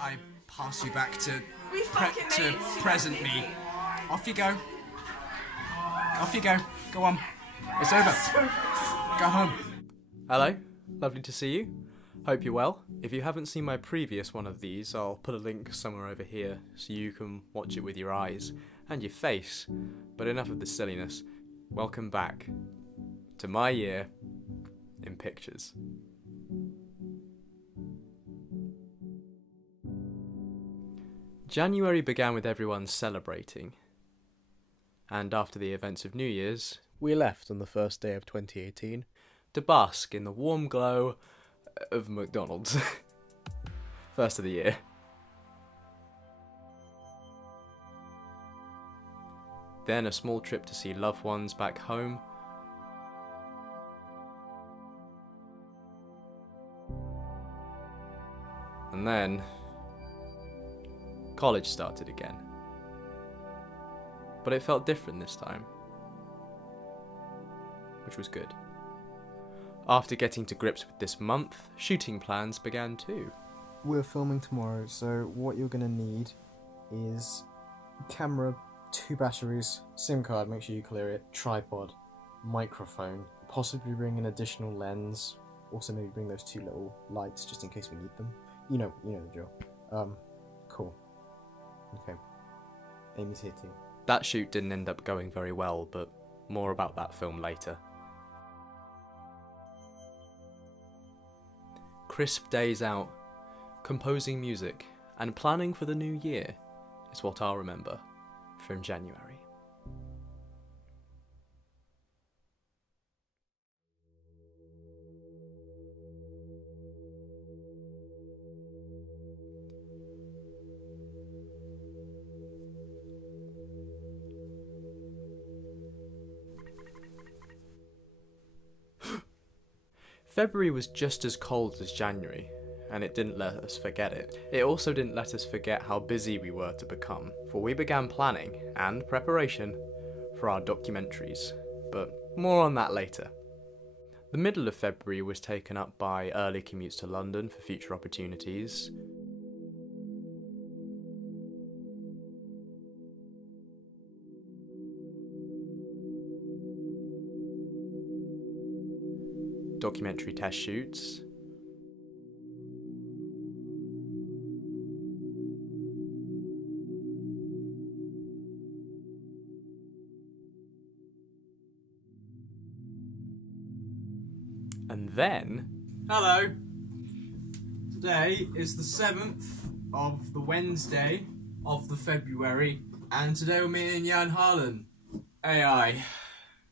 I pass you back to to present me. Off you go. Off you go. Go on. It's over. Go home. Hello, lovely to see you. Hope you're well. If you haven't seen my previous one of these, I'll put a link somewhere over here so you can watch it with your eyes and your face. But enough of the silliness. Welcome back to my year in pictures. January began with everyone celebrating, and after the events of New Year's, we left on the first day of 2018 to bask in the warm glow of McDonald's. First of the year. Then a small trip to see loved ones back home. And then college started again. But it felt different this time, which was good. After getting to grips with this month, shooting plans began too. We're filming tomorrow, so what you're going to need is camera, 2 batteries, SIM card, make sure you clear it, tripod, microphone, possibly bring an additional lens, also maybe bring those 2 little lights just in case we need them. You know the drill. Cool. Okay. Amy's here too. That shoot didn't end up going very well, but more about that film later. Crisp days out, composing music, and planning for the new year is what I'll remember from January. February was just as cold as January, and it didn't let us forget it. It also didn't let us forget how busy we were to become, for we began planning and preparation for our documentaries, but more on that later. The middle of February was taken up by early commutes to London for future opportunities. Documentary test shoots. And then... Hello. Today is the 7th of the Wednesday of the February, and today we're meeting Jan Harlan. AI.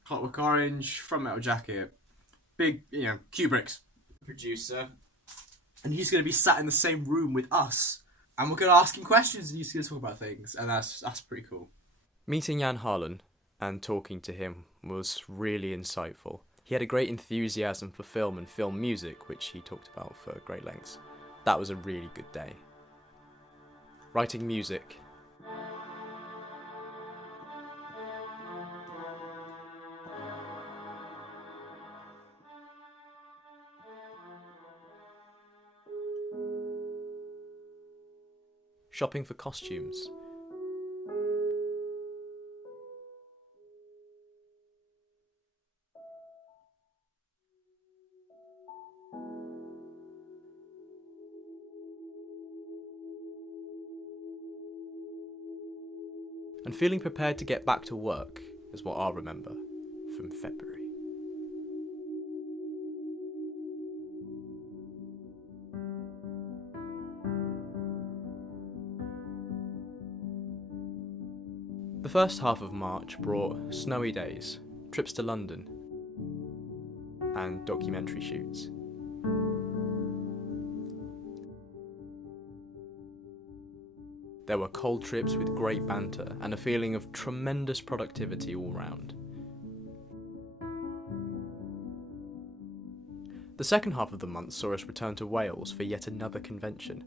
Clockwork Orange, Front Metal Jacket. Big, Kubrick's producer, and he's going to be sat in the same room with us, and we're going to ask him questions, and he's going to talk about things, and that's pretty cool. Meeting Jan Harlan and talking to him was really insightful. He had a great enthusiasm for film and film music, which he talked about for great lengths. That was a really good day. Writing music. Shopping for costumes. And feeling prepared to get back to work is what I'll remember from February. The first half of March brought snowy days, trips to London, and documentary shoots. There were cold trips with great banter and a feeling of tremendous productivity all round. The second half of the month saw us return to Wales for yet another convention.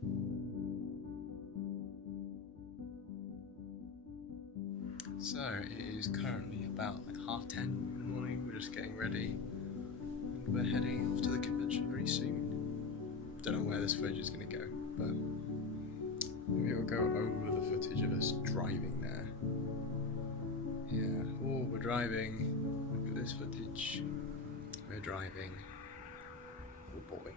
So, it is currently about 10:30 in the morning, we're just getting ready, and we're heading off to the convention very soon. Don't know where this footage is going to go, but it'll go over the footage of us driving there. Yeah, oh, we're driving. Look at this footage. We're driving. Oh boy.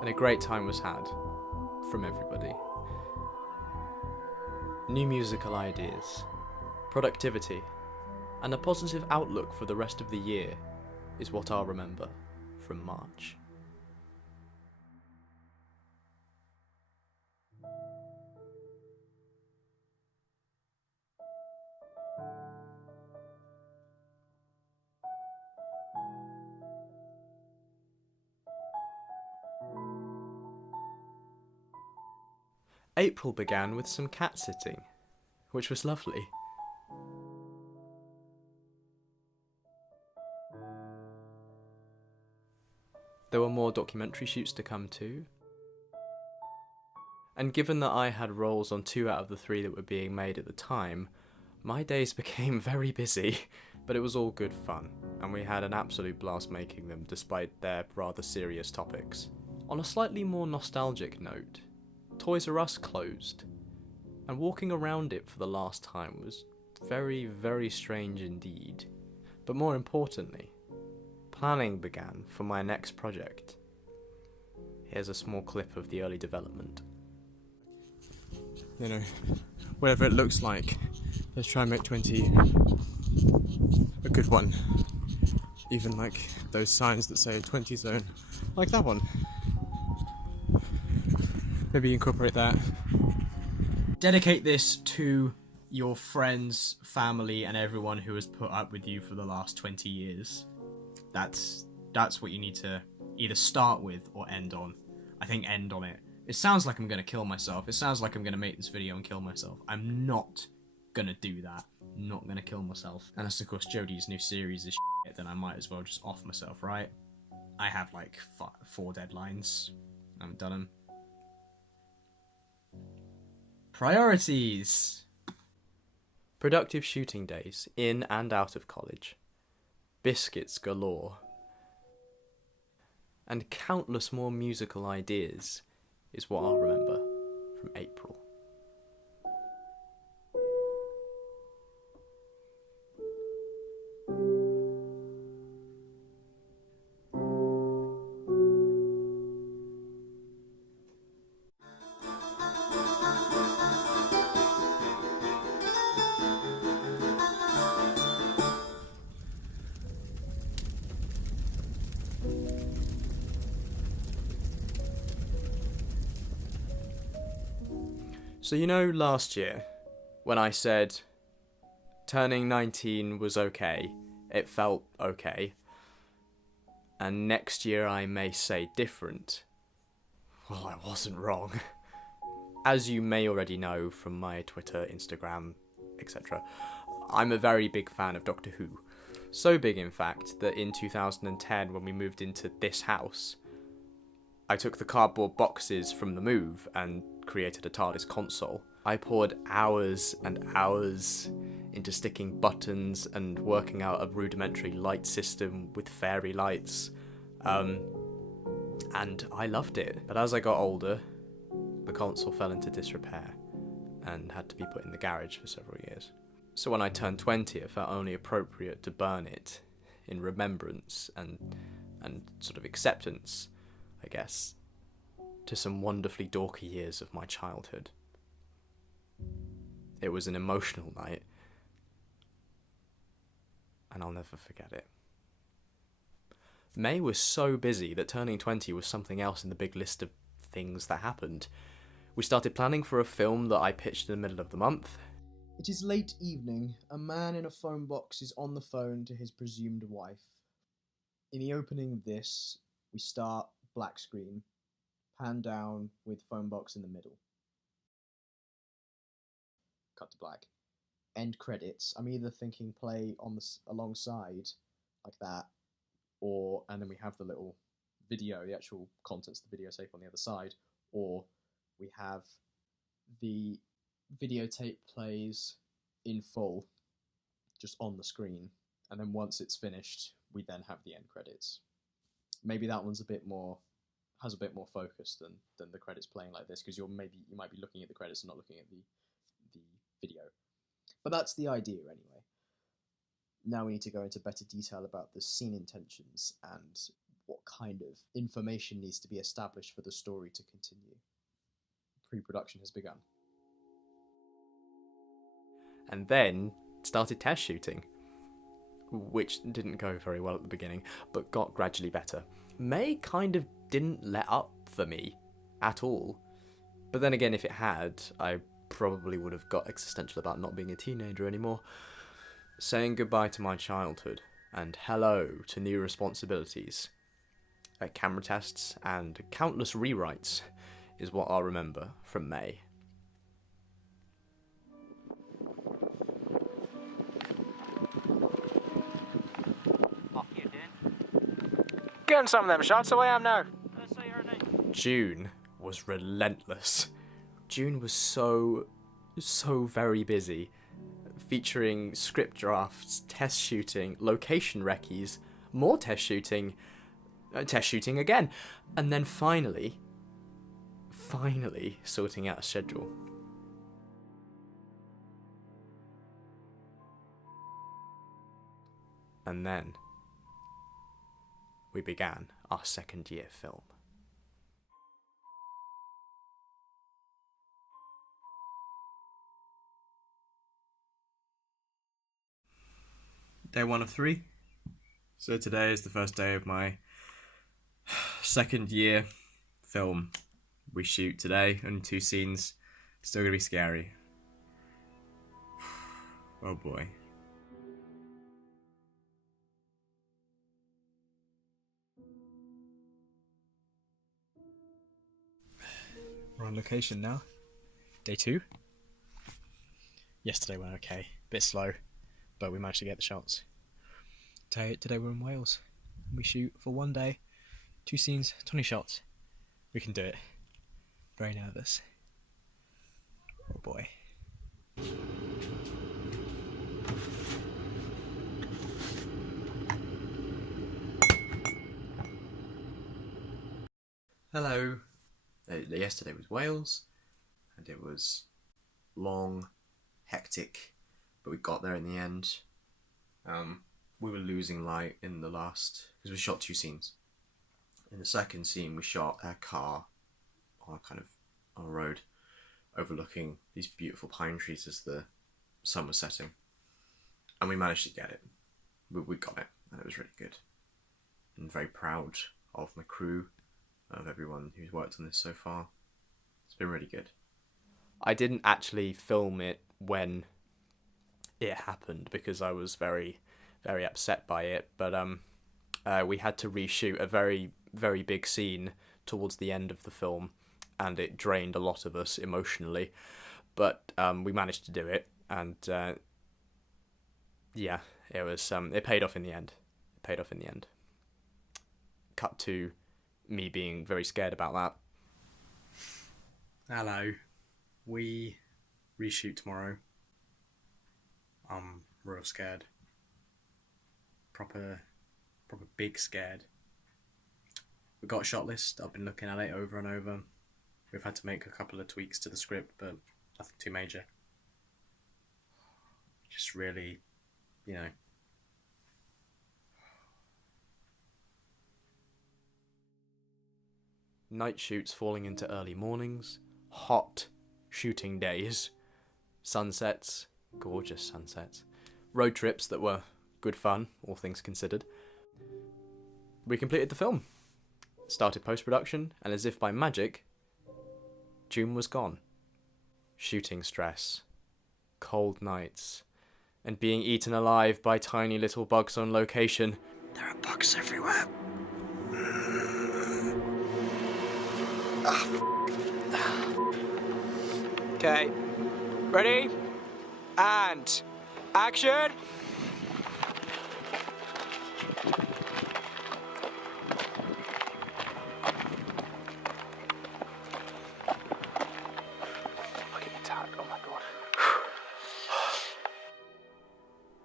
And a great time was had from everybody. New musical ideas, productivity, and a positive outlook for the rest of the year is what I'll remember from March. April began with some cat sitting, which was lovely. There were more documentary shoots to come too. And given that I had roles on 2 out of the 3 that were being made at the time, my days became very busy, but it was all good fun, and we had an absolute blast making them despite their rather serious topics. On a slightly more nostalgic note, Toys R Us closed, and walking around it for the last time was very, very strange indeed. But more importantly, planning began for my next project. Here's a small clip of the early development. You know, whatever it looks like, let's try and make 20 a good one. Even like those signs that say 20 zone, like that one. Maybe incorporate that. Dedicate this to your friends, family, and everyone who has put up with you for the last 20 years. That's what you need to either start with or end on. I think end on it. It sounds like I'm gonna kill myself. It sounds like I'm gonna make this video and kill myself. I'm not gonna do that. I'm not gonna kill myself. Unless, of course, Jodie's new series is shit, then I might as well just off myself, right? I have like 4 deadlines. I haven't done them. Priorities! Productive shooting days, in and out of college. Biscuits galore. And countless more musical ideas is what I'll remember from April. So you know last year, when I said turning 19 was okay, it felt okay, and next year I may say different, well, I wasn't wrong. As you may already know from my Twitter, Instagram, etc., I'm a very big fan of Doctor Who. So big, in fact, that in 2010, when we moved into this house, I took the cardboard boxes from the move and created a TARDIS console. I poured hours and hours into sticking buttons and working out a rudimentary light system with fairy lights, and I loved it. But as I got older, the console fell into disrepair and had to be put in the garage for several years. So when I turned 20, it felt only appropriate to burn it in remembrance and sort of acceptance, I guess, to some wonderfully dorky years of my childhood. It was an emotional night, and I'll never forget it. May was so busy that turning 20 was something else in the big list of things that happened. We started planning for a film that I pitched in the middle of the month. It is late evening. A man in a phone box is on the phone to his presumed wife. In the opening of this, we start black screen, pan down with phone box in the middle. Cut to black. End credits. I'm either thinking play on the alongside, like that, and then we have the little video, the actual contents of the videotape on the other side, or we have the videotape plays in full, just on the screen, and then once it's finished, we then have the end credits. Maybe that one's has a bit more focus than the credits playing like this, because you might be looking at the credits and not looking at the video. But that's the idea anyway. Now we need to go into better detail about the scene intentions and what kind of information needs to be established for the story to continue. Pre-production has begun. And then started test shooting, which didn't go very well at the beginning, but got gradually better. May kind of didn't let up for me at all. But then again, if it had, I probably would have got existential about not being a teenager anymore. Saying goodbye to my childhood and hello to new responsibilities. Camera tests and countless rewrites is what I'll remember from May. Getting some of them shots away I am now. June was relentless. June was so very busy, featuring script drafts, test shooting, location recce's, more test shooting again, and then finally sorting out a schedule. And then we began our second year film. Day 1 of 3. So today is the first day of my second year film. We shoot today, only 2 scenes. Still gonna be scary. Oh boy. We're on location now. Day 2. Yesterday went okay. Bit slow, but we managed to get the shots. Today we're in Wales. We shoot for 1 day, 2 scenes, 20 shots. We can do it. Very nervous. Oh boy. Hello. Yesterday was Wales, and it was long, hectic, but we got there in the end. We were losing light in the last, because we shot 2 scenes. In the second scene, we shot a car on a road, overlooking these beautiful pine trees as the sun was setting, and we managed to get it. We got it, and it was really good. I'm very proud of my crew, of everyone who's worked on this so far. It's been really good. I didn't actually film it when it happened because I was very, very upset by it, but we had to reshoot a very, very big scene towards the end of the film, and it drained a lot of us emotionally, but we managed to do it, and yeah, it was it paid off in the end. Cut to me being very scared about that. Hello. We reshoot tomorrow. I'm real scared. Proper big scared. We got a shot list. I've been looking at it over and over. We've had to make a couple of tweaks to the script, but nothing too major. Just really, Night shoots falling into early mornings, hot shooting days, sunsets, gorgeous sunsets, road trips that were good fun, all things considered. We completed the film, started post-production, and as if by magic, June was gone. Shooting stress, cold nights, and being eaten alive by tiny little bugs on location. There are bugs everywhere. Okay, ready? And action!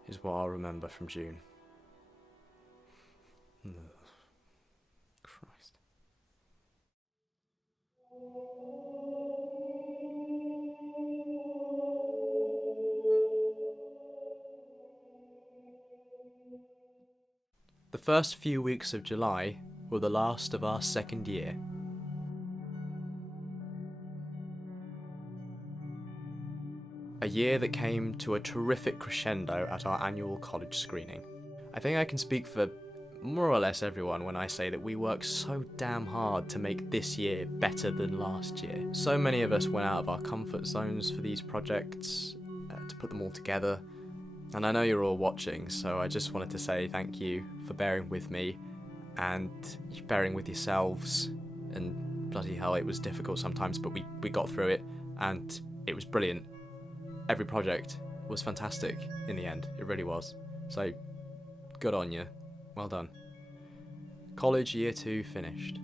Is what I'll remember from June. Ugh. Christ. The first few weeks of July were the last of our second year. A year that came to a terrific crescendo at our annual college screening. I think I can speak for more or less everyone when I say that we worked so damn hard to make this year better than last year. So many of us went out of our comfort zones for these projects, to put them all together. And I know you're all watching, so I just wanted to say thank you for bearing with me and bearing with yourselves. And bloody hell, it was difficult sometimes, but we got through it and it was brilliant. Every project was fantastic in the end, it really was. So, good on you. Well done. College year 2 finished.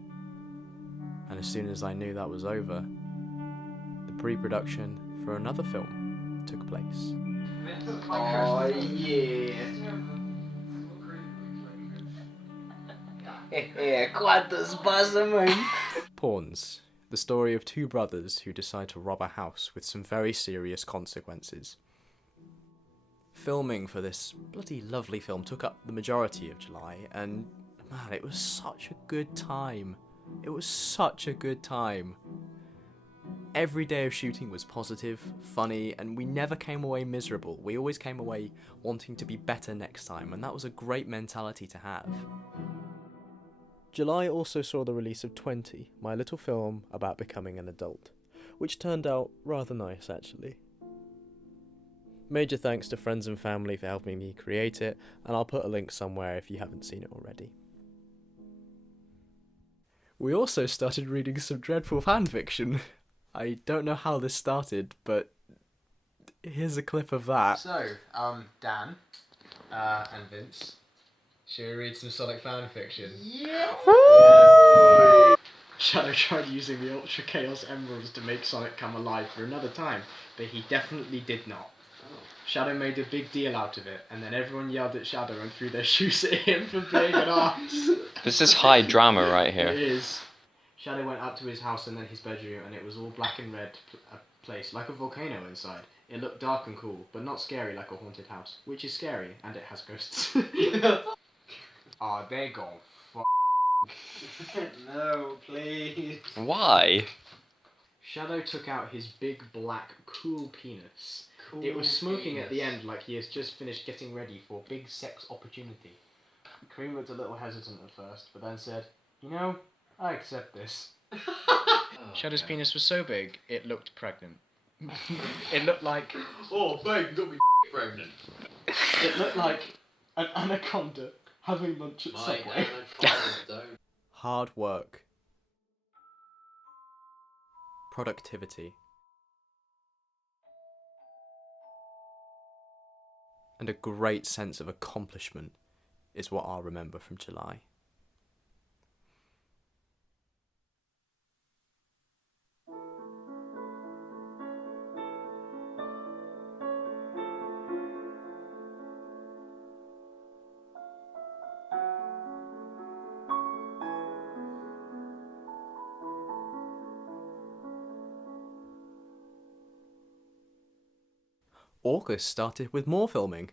And as soon as I knew that was over, the pre-production for another film took place. Oh yeah. ¿Cuántos pasan? Pawns, the story of two brothers who decide to rob a house with some very serious consequences. Filming for this bloody lovely film took up the majority of July, and man, it was such a good time. It was such a good time. Every day of shooting was positive, funny, and we never came away miserable. We always came away wanting to be better next time, and that was a great mentality to have. July also saw the release of 20, my little film about becoming an adult, which turned out rather nice actually. Major thanks to friends and family for helping me create it, and I'll put a link somewhere if you haven't seen it already. We also started reading some dreadful fanfiction. I don't know how this started, but here's a clip of that. So, Dan and Vince, should we read some Sonic fanfiction? Yeah! Shadow tried using the Ultra Chaos Emeralds to make Sonic come alive for another time, but he definitely did not. Shadow made a big deal out of it, and then everyone yelled at Shadow and threw their shoes at him for being an arse. This is high drama right here. It is. Shadow went up to his house and then his bedroom, and it was all black and red place, like a volcano inside. It looked dark and cool, but not scary like a haunted house, which is scary, and it has ghosts. Oh, they go No, please. Why? Shadow took out his big black cool penis. It was smoking at the end like he has just finished getting ready for big sex opportunity. Cream looked a little hesitant at first, but then said, "You know, I accept this." Shadow's penis was so big, it looked pregnant. It looked like... Oh, babe, you got me pregnant. It looked like an anaconda having lunch at Subway. Hard work. Productivity. And a great sense of accomplishment is what I'll remember from July. August started with more filming.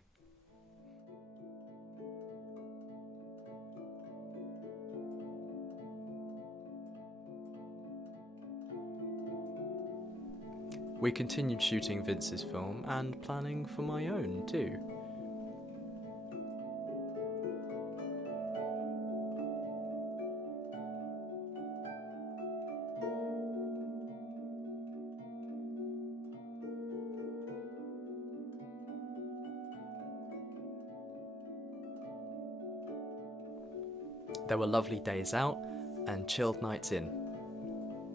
We continued shooting Vince's film and planning for my own too. There were lovely days out and chilled nights in.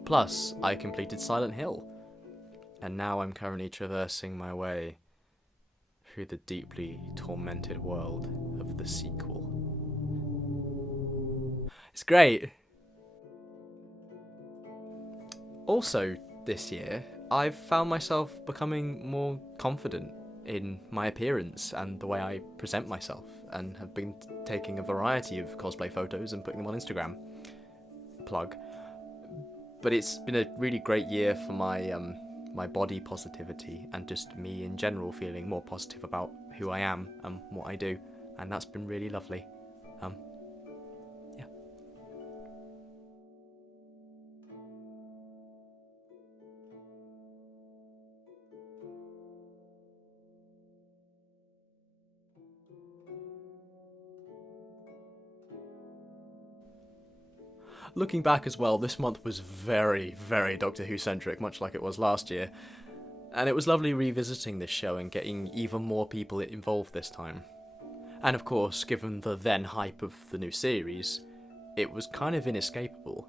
Plus, I completed Silent Hill. And now I'm currently traversing my way through the deeply tormented world of the sequel. It's great! Also, this year, I've found myself becoming more confident in my appearance and the way I present myself, and have been taking a variety of cosplay photos and putting them on Instagram. Plug. But it's been a really great year for my body positivity and just me in general feeling more positive about who I am and what I do, and that's been really lovely. Yeah. Looking back as well, this month was very, very Doctor Who centric, much like it was last year. And it was lovely revisiting this show and getting even more people involved this time. And of course, given the then hype of the new series, it was kind of inescapable.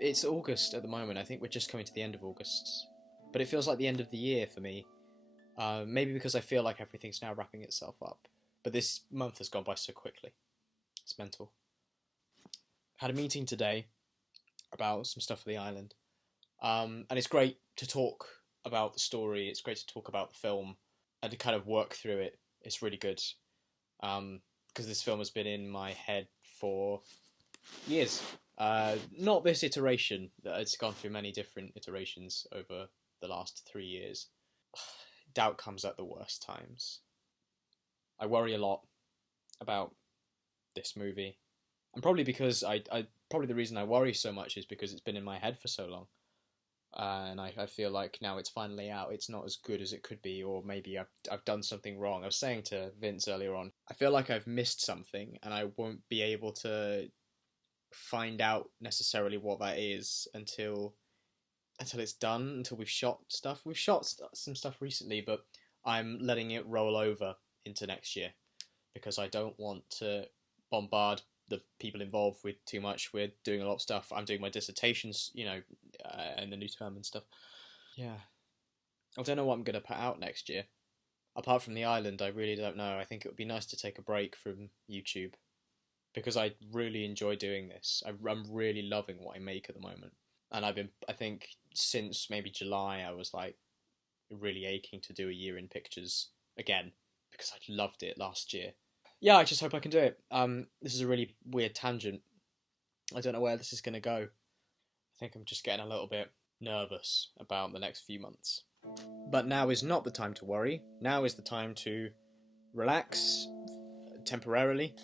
It's August at the moment. I think we're just coming to the end of August. But it feels like the end of the year for me. Maybe because I feel like everything's now wrapping itself up. But this month has gone by so quickly. It's mental. Had a meeting today about some stuff for the island. And it's great to talk about the story. It's great to talk about the film and to kind of work through it. It's really good. Because this film has been in my head for years. Not this iteration. It's gone through many different iterations over the last 3 years. Doubt comes at the worst times. I worry a lot about this movie. And probably because probably the reason I worry so much is because it's been in my head for so long. And I feel like now it's finally out, it's not as good as it could be, or maybe I've done something wrong. I was saying to Vince earlier on, I feel like I've missed something, and I won't be able to find out necessarily what that is until it's done, until we've shot stuff. We've shot some stuff recently, but I'm letting it roll over into next year, because I don't want to bombard the people involved with too much. We're doing a lot of stuff. I'm doing my dissertations, and the new term and stuff. Yeah. I don't know what I'm going to put out next year. Apart from the island, I really don't know. I think it would be nice to take a break from YouTube, because I really enjoy doing this. I'm really loving what I make at the moment. And I think since maybe July, I was like really aching to do a year in pictures again, because I loved it last year. Yeah, I just hope I can do it. This is a really weird tangent. I don't know where this is going to go. I think I'm just getting a little bit nervous about the next few months. But now is not the time to worry. Now is the time to relax temporarily,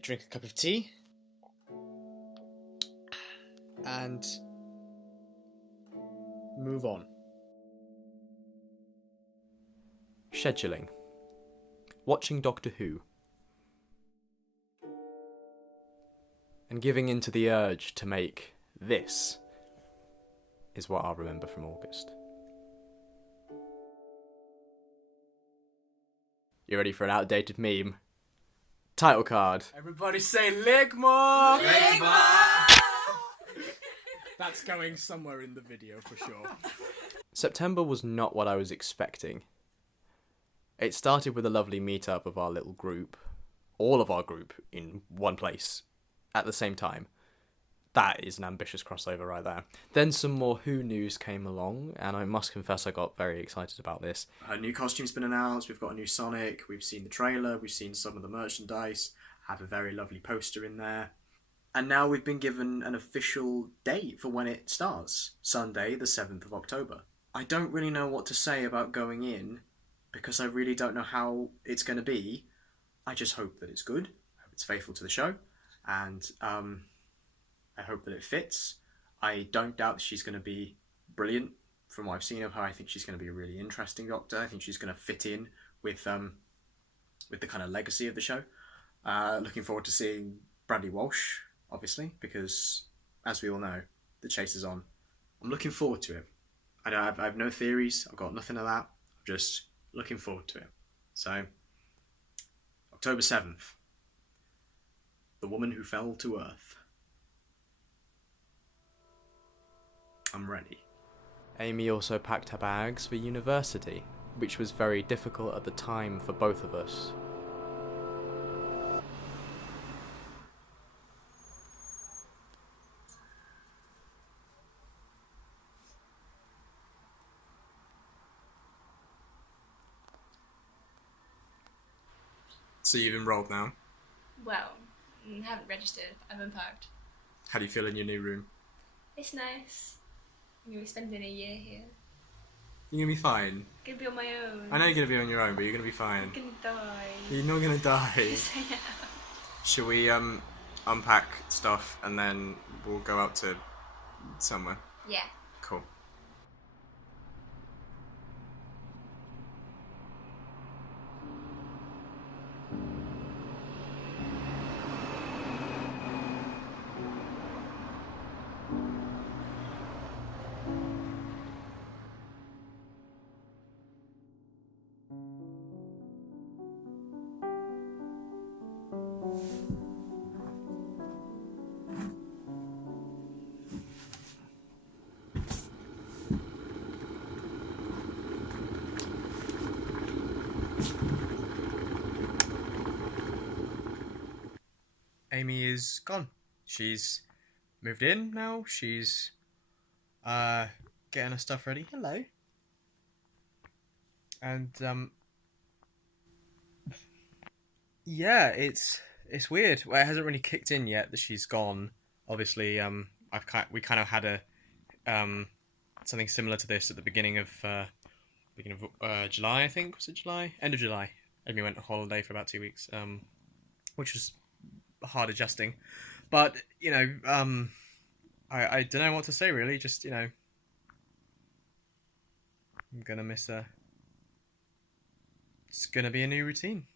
drink a cup of tea, and move on. Scheduling. Watching Doctor Who. And giving in to the urge to make this is what I'll remember from August. You ready for an outdated meme? Title card. Everybody say Ligma! Ligma! That's going somewhere in the video for sure. September was not what I was expecting. It started with a lovely meetup of our little group, all of our group in one place at the same time. That is an ambitious crossover right there. Then some more Who news came along, and I must confess I got very excited about this. A new costume's been announced, we've got a new Sonic, we've seen the trailer, we've seen some of the merchandise, have a very lovely poster in there. And now we've been given an official date for when it starts, Sunday the 7th of October. I don't really know what to say about going in, because I really don't know how it's going to be. I just hope that it's good, I hope it's faithful to the show, and I hope that it fits. I don't doubt that she's going to be brilliant. From what I've seen of her, I think she's going to be a really interesting Doctor. I think she's going to fit in with the kind of legacy of the show. Looking forward to seeing Bradley Walsh, obviously, because as we all know, the chase is on. I'm looking forward to it. I have no theories. I've got nothing of that. I'm just looking forward to it. So, October 7th. The woman who fell to earth. I'm ready. Amy also packed her bags for university, which was very difficult at the time for both of us. So you've enrolled now. Well, haven't registered. I've unpacked. How do you feel in your new room? It's nice. I'm gonna be spending a year here. You're gonna be fine. Gonna be on my own. I know you're gonna be on your own, but you're gonna be fine. I'm gonna die. You're not gonna die. Yes, I am. Shall we unpack stuff and then we'll go out to somewhere? Yeah. Cool. Amy is gone. She's moved in now. She's getting her stuff ready. Hello. And yeah, it's weird. Well, it hasn't really kicked in yet that she's gone. Obviously, we kind of had a something similar to this at the beginning of July. I think, was it July? End of July. Amy went on holiday for about 2 weeks, which was hard adjusting, but you know, I don't know what to say really. Just, you know, I'm gonna miss her. It's gonna be a new routine.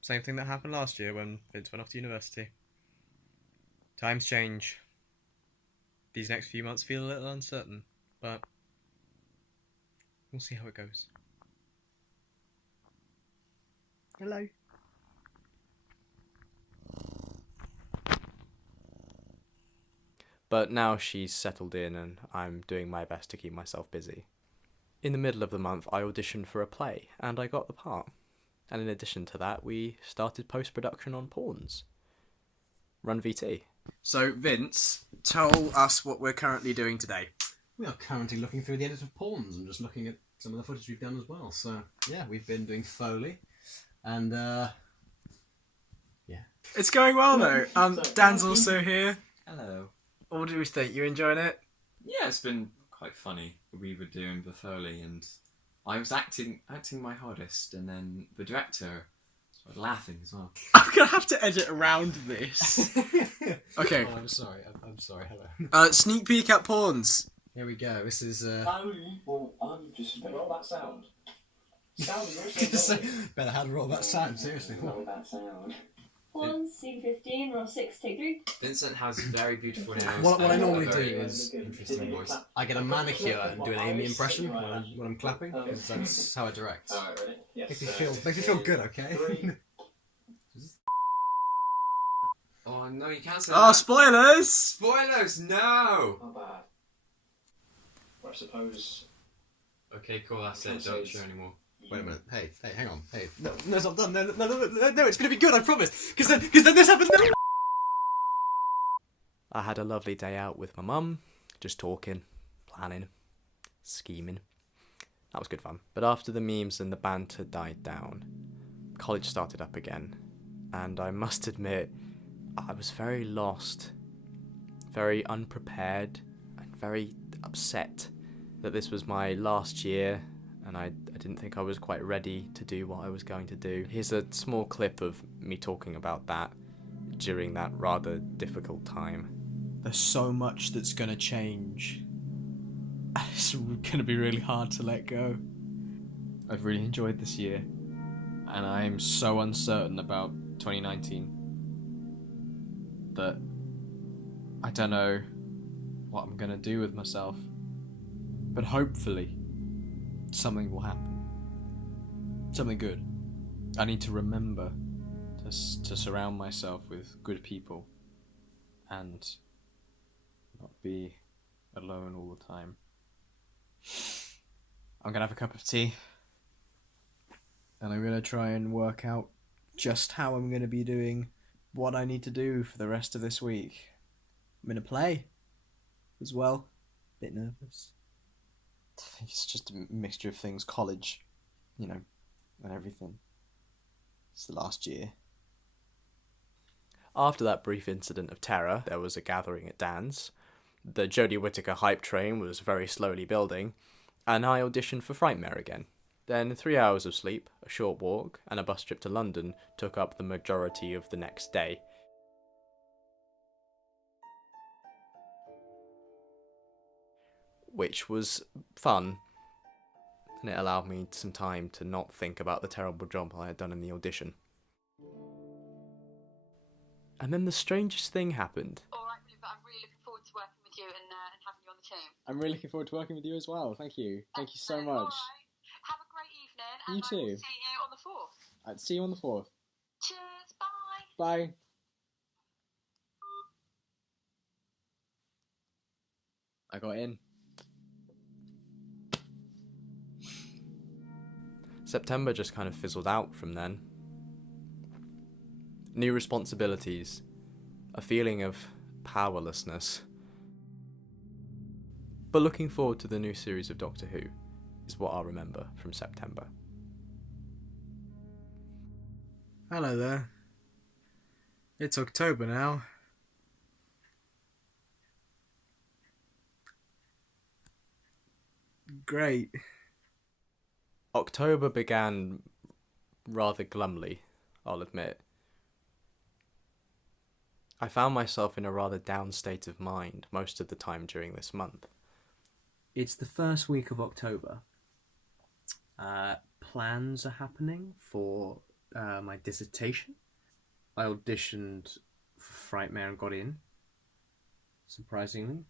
Same thing that happened last year when Vince went off to university. Times change. These next few months feel a little uncertain, but we'll see how it goes. Hello. But now she's settled in and I'm doing my best to keep myself busy. In the middle of the month, I auditioned for a play and I got the part. And in addition to that, we started post-production on Pawns. Run VT. So, Vince, tell us what we're currently doing today. We are currently looking through the edit of Pawns and just looking at some of the footage we've done as well. So, yeah, we've been doing Foley and, yeah. It's going well, though. Dan's also here. Hello. What do we think? You enjoying it? Yeah, it's been quite funny. We were doing the Foley and I was acting my hardest, and then the director started laughing as well. I'm gonna have to edit around this. Okay. Oh, I'm sorry. Hello. Sneak peek at Pawns. Here we go. This is Just roll that sound. better how to roll that sound. Seriously. Roll that sound. One, scene 15, roll 6, take 3. Vincent has very beautiful nails. What I and normally a do very is interesting voice. I get a manicure and do an Amy impression when I'm clapping, because that's how I direct. Alright, ready? Yes. Makes me feel good, okay? Oh no, you can't say Oh, that. spoilers! Spoilers, no! Not bad. Well, I suppose. Okay, cool, that's it. Don't show anymore. Wait a minute. Hey, hang on. Hey, no, it's not done. No, it's gonna be good. I promise. Because then this happens. No. I had a lovely day out with my mum, just talking, planning, scheming. That was good fun. But after the memes and the banter died down, college started up again, and I must admit, I was very lost, very unprepared, and very upset that this was my last year, and I didn't think I was quite ready to do what I was going to do. Here's a small clip of me talking about that during that rather difficult time. There's so much that's gonna change. It's gonna be really hard to let go. I've really enjoyed this year, and I'm so uncertain about 2019 that I don't know what I'm gonna do with myself. But hopefully, something will happen. Something good. I need to remember to to surround myself with good people and not be alone all the time. I'm gonna have a cup of tea and I'm gonna try and work out just how I'm gonna be doing what I need to do for the rest of this week. I'm gonna play as well. Bit nervous. I think it's just a mixture of things. College, you know, and everything. It's the last year. After that brief incident of terror, there was a gathering at Dan's. The Jodie Whittaker hype train was very slowly building, and I auditioned for Frightmare again. Then 3 hours of sleep, a short walk, and a bus trip to London took up the majority of the next day. Which was fun, and it allowed me some time to not think about the terrible job I had done in the audition. And then the strangest thing happened. Alright, but I'm really looking forward to working with you and having you on the team. I'm really looking forward to working with you as well. Thank you. Thank you so much. Alright, have a great evening, and You too. I will see you on the 4th. I'd see you on the 4th. Cheers, bye! Bye. I got in. September just kind of fizzled out from then. New responsibilities, a feeling of powerlessness. But looking forward to the new series of Doctor Who is what I'll remember from September. Hello there. It's October now. Great. October began rather glumly, I'll admit. I found myself in a rather down state of mind most of the time during this month. It's the first week of October. Plans are happening for my dissertation. I auditioned for Frightmare and got in, surprisingly.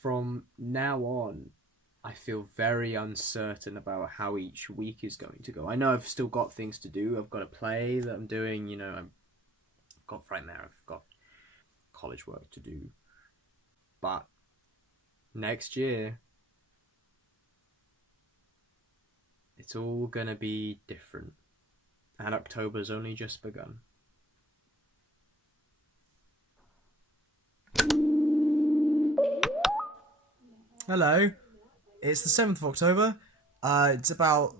From now on, I feel very uncertain about how each week is going to go. I know I've still got things to do. I've got a play that I'm doing, you know, I've got Frightmare, I've got college work to do. But next year, it's all gonna be different. And October's only just begun. Hello. It's the 7th of October. It's about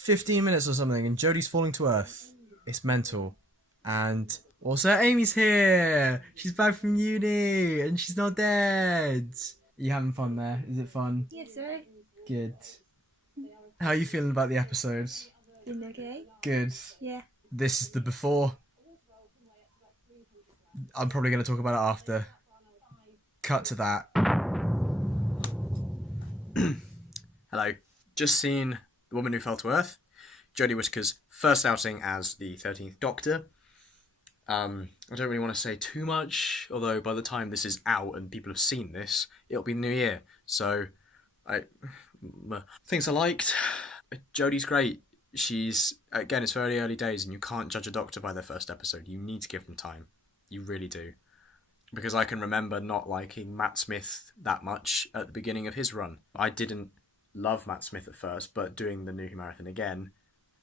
15 minutes or something, and Jodie's falling to Earth. It's mental. And also Amy's here! She's back from uni, and she's not dead! You having fun there? Is it fun? Yes, sir. Good. How are you feeling about the episodes? Been okay? Good. Yeah. This is the before. I'm probably going to talk about it after. Cut to that. Hello. Just seen The Woman Who Fell to Earth, Jodie Whittaker's first outing as the 13th Doctor. I don't really want to say too much, although by the time this is out and people have seen this, it'll be New Year. So, things I liked. Jodie's great. She's, again, it's very early days and you can't judge a Doctor by their first episode. You need to give them time. You really do. Because I can remember not liking Matt Smith that much at the beginning of his run. I didn't love Matt Smith at first, but doing the New Who Marathon again,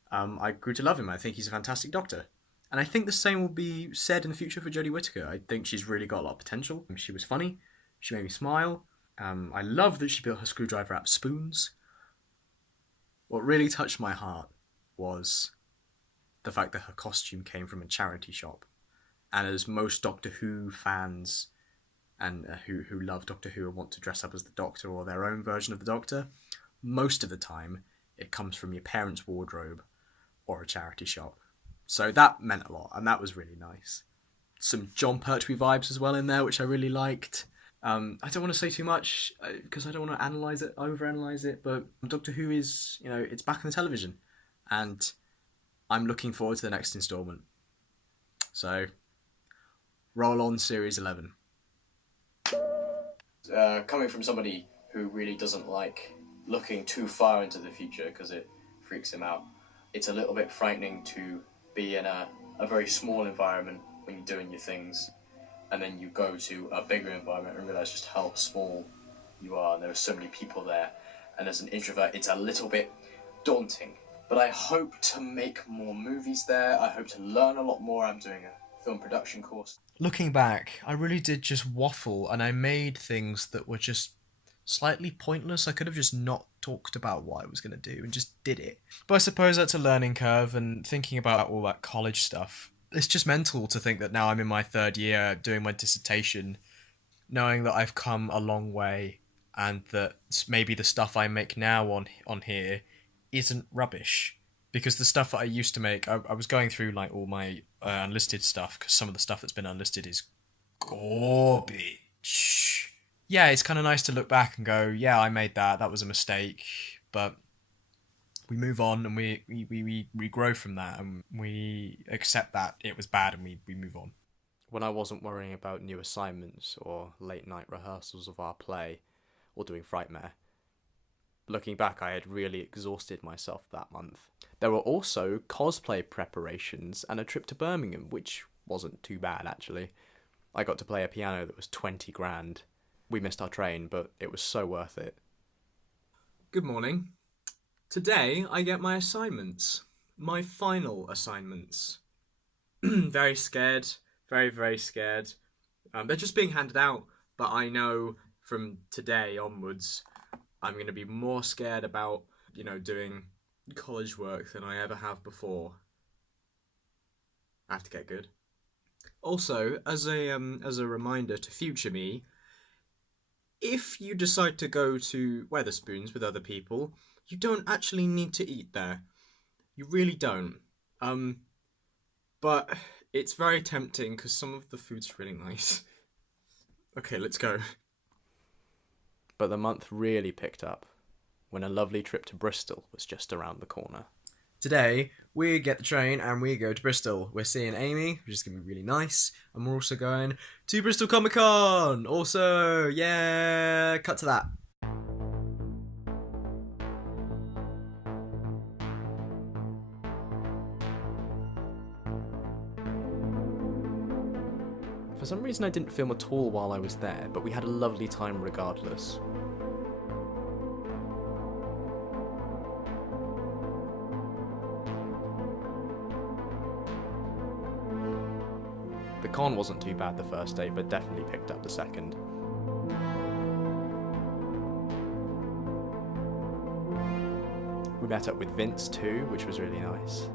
I grew to love him. I think he's a fantastic Doctor. And I think the same will be said in the future for Jodie Whittaker. I think she's really got a lot of potential. She was funny. She made me smile. I love that she built her screwdriver out of spoons. What really touched my heart was the fact that her costume came from a charity shop. And as most Doctor Who fans and who love Doctor Who and want to dress up as the Doctor or their own version of the Doctor, most of the time it comes from your parents' wardrobe or a charity shop. So that meant a lot, and that was really nice. Some John Pertwee vibes as well in there, which I really liked. I don't want to say too much because I don't want to overanalyze it, but Doctor Who is, it's back on the television, and I'm looking forward to the next instalment. So, roll on Series 11. Coming from somebody who really doesn't like looking too far into the future because it freaks him out, it's a little bit frightening to be in a a very small environment when you're doing your things, and then you go to a bigger environment and realise just how small you are, and there are so many people there, and as an introvert it's a little bit daunting. But I hope to make more movies there, I hope to learn a lot more. I'm doing a film production course. Looking back, I really did just waffle, and I made things that were just slightly pointless. I could have just not talked about what I was going to do and just did it. But I suppose that's a learning curve, and thinking about all that college stuff, it's just mental to think that now I'm in my third year doing my dissertation, knowing that I've come a long way, and that maybe the stuff I make now on here isn't rubbish. Because the stuff that I used to make, I was going through like all my unlisted stuff, because some of the stuff that's been unlisted is garbage. Yeah, it's kind of nice to look back and go, yeah, I made that was a mistake, but we move on, and we grow from that, and we accept that it was bad, and we move on. When I wasn't worrying about new assignments or late night rehearsals of our play, or doing Frightmare, looking back, I had really exhausted myself that month. There were also cosplay preparations and a trip to Birmingham, which wasn't too bad actually. I got to play a piano that was 20 grand. We missed our train, but it was so worth it. Good morning. Today I get my assignments. My final assignments. Very scared. Very, very scared. They're just being handed out, but I know from today onwards I'm going to be more scared about, doing college work than I ever have before. I have to get good. Also, as a reminder to future me, if you decide to go to Wetherspoons with other people, you don't actually need to eat there. You really don't. But it's very tempting because some of the food's really nice. Okay, let's go. But the month really picked up when a lovely trip to Bristol was just around the corner. Today, we get the train and we go to Bristol. We're seeing Amy, which is going to be really nice. And we're also going to Bristol Comic Con. Also, yeah, cut to that. For some reason I didn't film at all while I was there, but we had a lovely time regardless. The con wasn't too bad the first day, but definitely picked up the second. We met up with Vince too, which was really nice.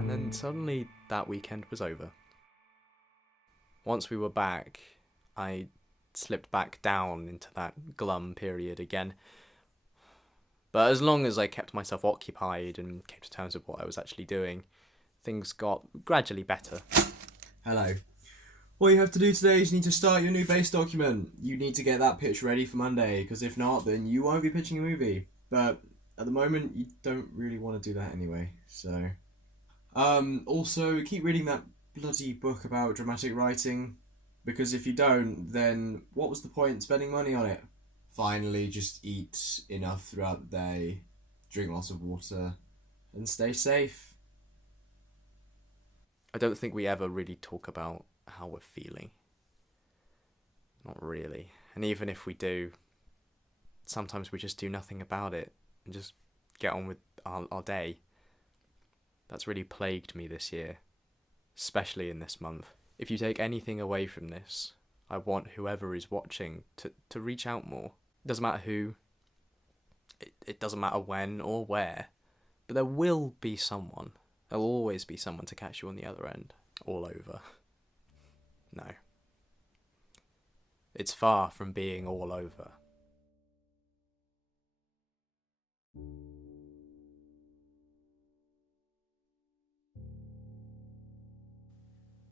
And then suddenly that weekend was over. Once we were back, I slipped back down into that glum period again. But as long as I kept myself occupied and came to terms with what I was actually doing, things got gradually better. Hello. What you have to do today is you need to start your new base document. You need to get that pitch ready for Monday, because if not, then you won't be pitching a movie. But at the moment, you don't really want to do that anyway, so... Also, keep reading that bloody book about dramatic writing, because if you don't, then what was the point spending money on it? Finally, just eat enough throughout the day, drink lots of water, and stay safe. I don't think we ever really talk about how we're feeling. Not really. And even if we do, sometimes we just do nothing about it and just get on with our day. That's really plagued me this year, especially in this month. If you take anything away from this, I want whoever is watching to reach out more. It doesn't matter who, it doesn't matter when or where, but there will be someone. There'll always be someone to catch you on the other end, all over. No. It's far from being all over.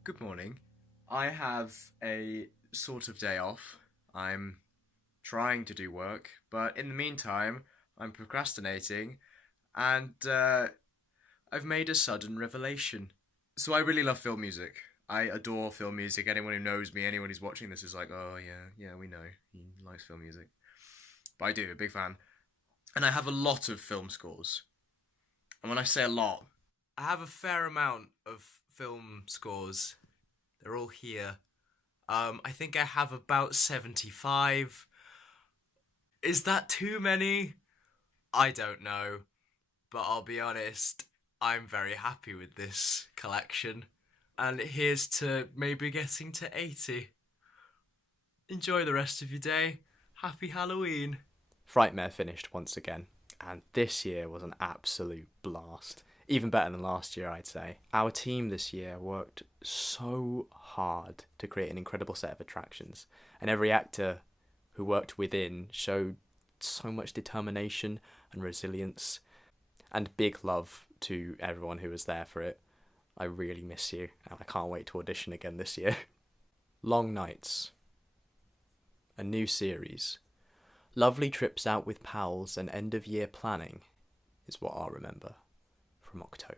Good morning. I have a sort of day off. I'm trying to do work, but in the meantime, I'm procrastinating, and I've made a sudden revelation. So I really love film music. I adore film music. Anyone who knows me, anyone who's watching this is like, oh yeah, we know. He likes film music. But I do, a big fan. And I have a lot of film scores. And when I say a lot, I have a fair amount of film scores. They're all here. I think I have about 75. Is that too many? I don't know. But I'll be honest, I'm very happy with this collection. And here's to maybe getting to 80. Enjoy the rest of your day. Happy Halloween. Frightmare finished once again, and this year was an absolute blast. Even better than last year, I'd say. Our team this year worked so hard to create an incredible set of attractions, and every actor who worked within showed so much determination and resilience, and big love to everyone who was there for it. I really miss you, and I can't wait to audition again this year. Long nights. A new series. Lovely trips out with pals and end-of-year planning is what I'll remember from October.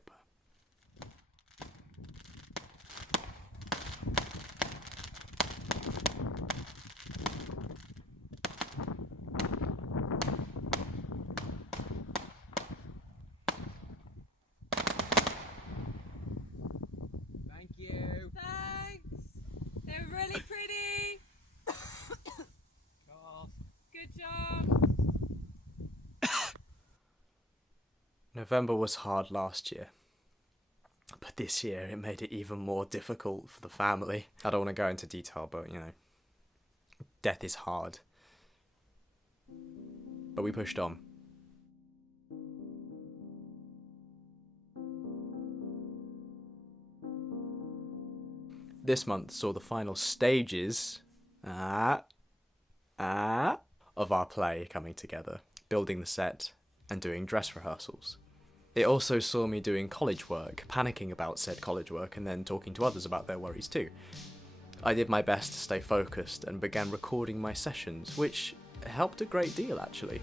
Thank you. Thanks. They're really pretty. Good job. November was hard last year, but this year it made it even more difficult for the family. I don't want to go into detail, but you know, death is hard. But we pushed on. This month saw the final stages of our play coming together, building the set and doing dress rehearsals. It also saw me doing college work, panicking about said college work, and then talking to others about their worries too. I did my best to stay focused and began recording my sessions, which helped a great deal actually.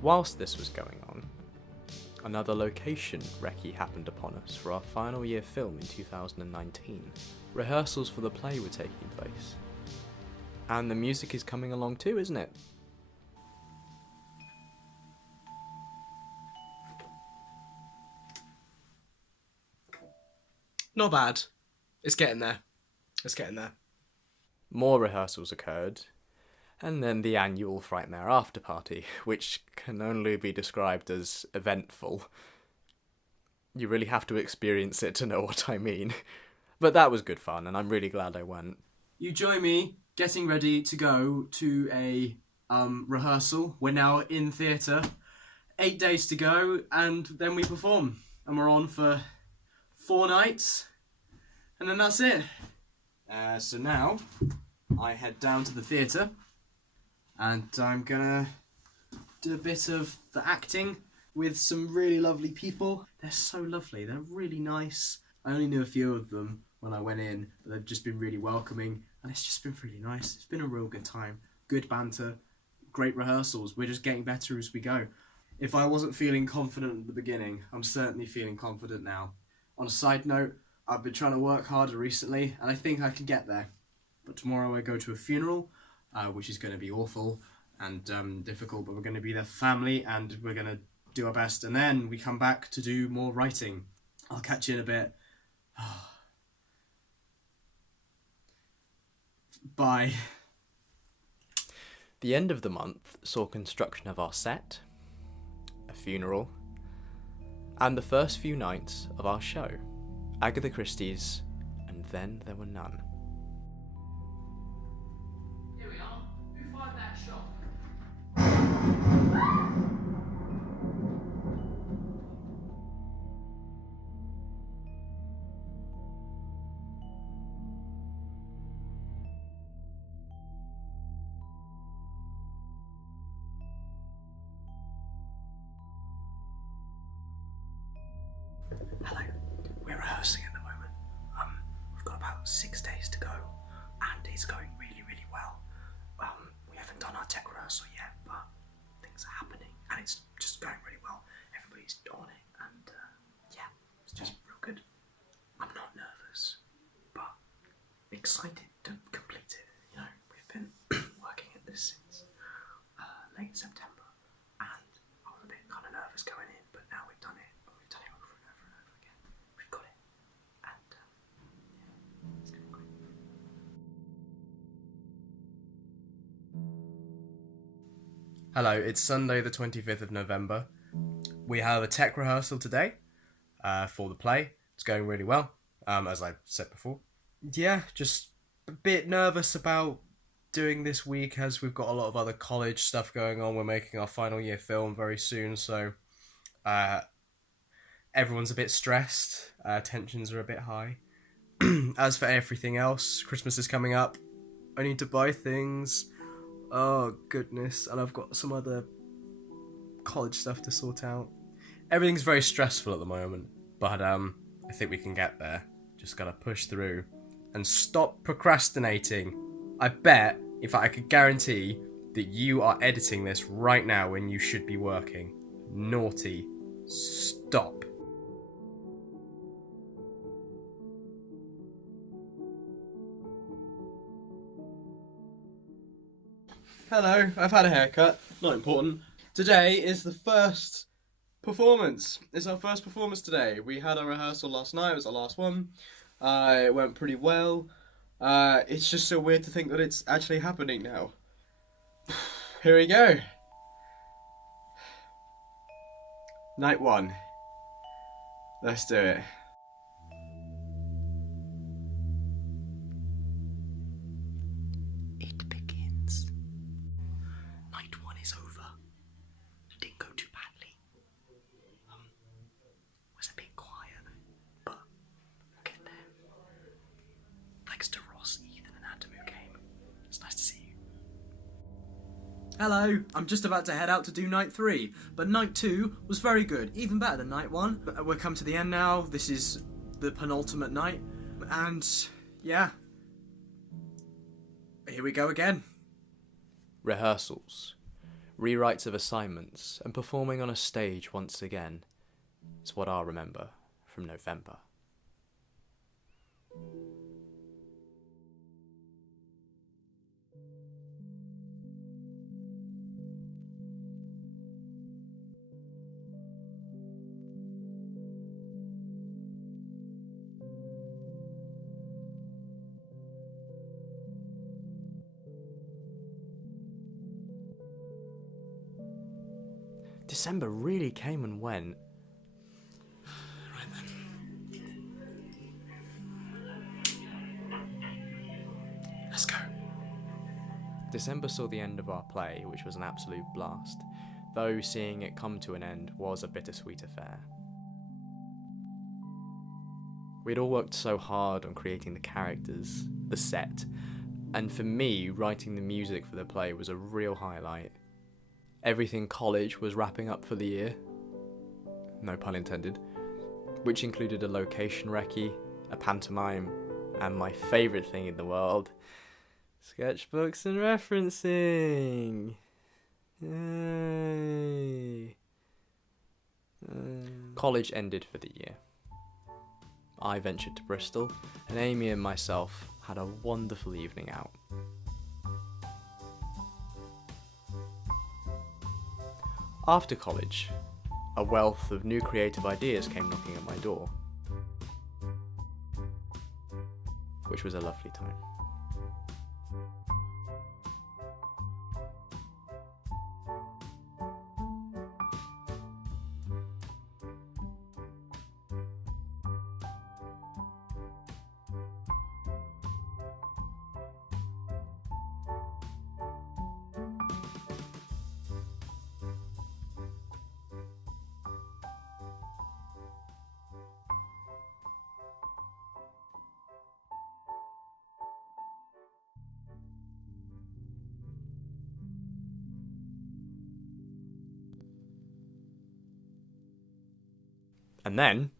Whilst this was going on, another location recce happened upon us for our final year film in 2019. Rehearsals for the play were taking place. And the music is coming along too, isn't it? Not bad. It's getting there. More rehearsals occurred, and then the annual Frightmare after party, which can only be described as eventful. You really have to experience it to know what I mean. But that was good fun, and I'm really glad I went. You join me getting ready to go to a rehearsal. We're now in theatre. 8 days to go, and then we perform. And we're on for 4 nights, and then that's it. So now, I head down to the theatre, and I'm gonna do a bit of the acting with some really lovely people. They're so lovely, they're really nice. I only knew a few of them when I went in, but they've just been really welcoming, and it's just been really nice. It's been a real good time. Good banter, great rehearsals. We're just getting better as we go. If I wasn't feeling confident at the beginning, I'm certainly feeling confident now. On a side note, I've been trying to work harder recently, and I think I can get there. But tomorrow I go to a funeral, which is going to be awful and difficult, but we're going to be there for family, and we're going to do our best, and then we come back to do more writing. I'll catch you in a bit. Bye. The end of the month saw construction of our set, a funeral, and the first few nights of our show, Agatha Christie's, and then there were none. Here we are. Who fired that shot? rehearsing at the moment. We've got about 6 days to go, and it's going really, really well. We haven't done our tech rehearsal yet, but things are happening, and it's just going really well. Everybody's on it, and yeah, it's just real good. I'm not nervous, but excited to complete it. You know, we've been working at this since late September, and I was a bit kind of nervous going in, but now we've done it. We've done it over and over and over again. We've got it, and yeah, it's going great. Hello, it's Sunday the 25th of November. We have a tech rehearsal today for the play. It's going really well, as I said before. Yeah, just a bit nervous about doing this week as we've got a lot of other college stuff going on. We're making our final year film very soon, so everyone's a bit stressed. Tensions are a bit high. As for everything else, Christmas is coming up. I need to buy things. Oh goodness, and I've got some other college stuff to sort out. Everything's very stressful at the moment, but I think we can get there. Just gotta push through and stop procrastinating. I bet, in fact I could guarantee, that you are editing this right now when you should be working. Naughty. Stop. Hello, I've had a haircut. Not important. Today is the first performance. It's our first performance today. We had a rehearsal last night. It was our last one. It went pretty well. It's just so weird to think that it's actually happening now. Here we go. Night 1. Let's do it. It begins. Night 1 is over. It didn't go too badly. Was a bit quiet, but we'll get there. Thanks to Ross, Ethan and Adam who came. It's nice to see you. Hello, I'm just about to head out to do night 3, but night 2 was very good, even better than night 1. We're come to the end now. This is the penultimate night, and yeah, here we go again. Rehearsals, rewrites of assignments, and performing on a stage once again is what I'll remember from November. December really came and went. Right then. Let's go. December saw the end of our play, which was an absolute blast, though seeing it come to an end was a bittersweet affair. We'd all worked so hard on creating the characters, the set, and for me, writing the music for the play was a real highlight. Everything college was wrapping up for the year, no pun intended, which included a location recce, a pantomime, and my favourite thing in the world, sketchbooks and referencing. Yay. College ended for the year. I ventured to Bristol, and Amy and myself had a wonderful evening out. After college, a wealth of new creative ideas came knocking at my door, which was a lovely time. And then,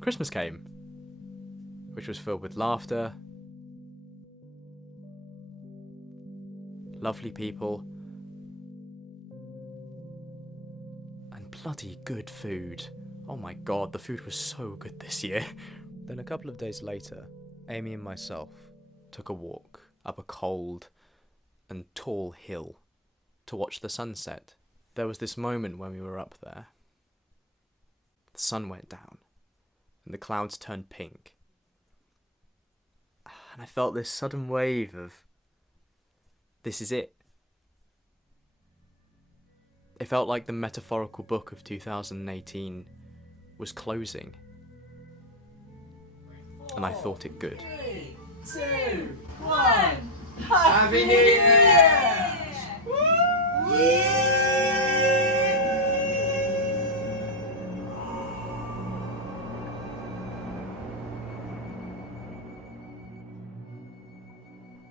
Christmas came. which was filled with laughter, lovely people, and bloody good food. Oh my god, the food was so good this year. Then a couple of days later, Amy and myself took a walk up a cold and tall hill to watch the sunset. There was this moment when we were up there. The sun went down and the clouds turned pink. And I felt this sudden wave of, this is it. It felt like the metaphorical book of 2018 was closing. And I thought it good. 3, 2, 1. Happy New Year!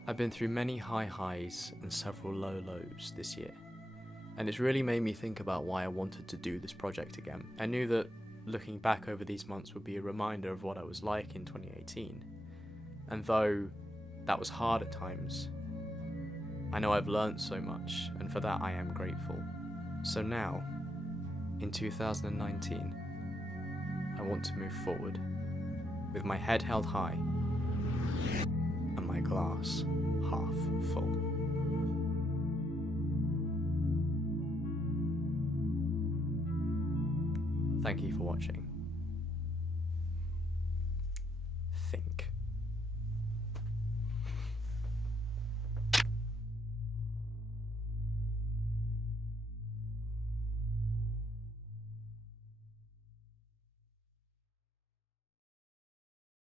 I've been through many high highs and several low lows this year, and it's really made me think about why I wanted to do this project again. I knew that looking back over these months would be a reminder of what I was like in 2018, and though that was hard at times, I know I've learnt so much, and for that I am grateful. So now, in 2019, I want to move forward, with my head held high, and my glass half full. Thank you for watching. Think.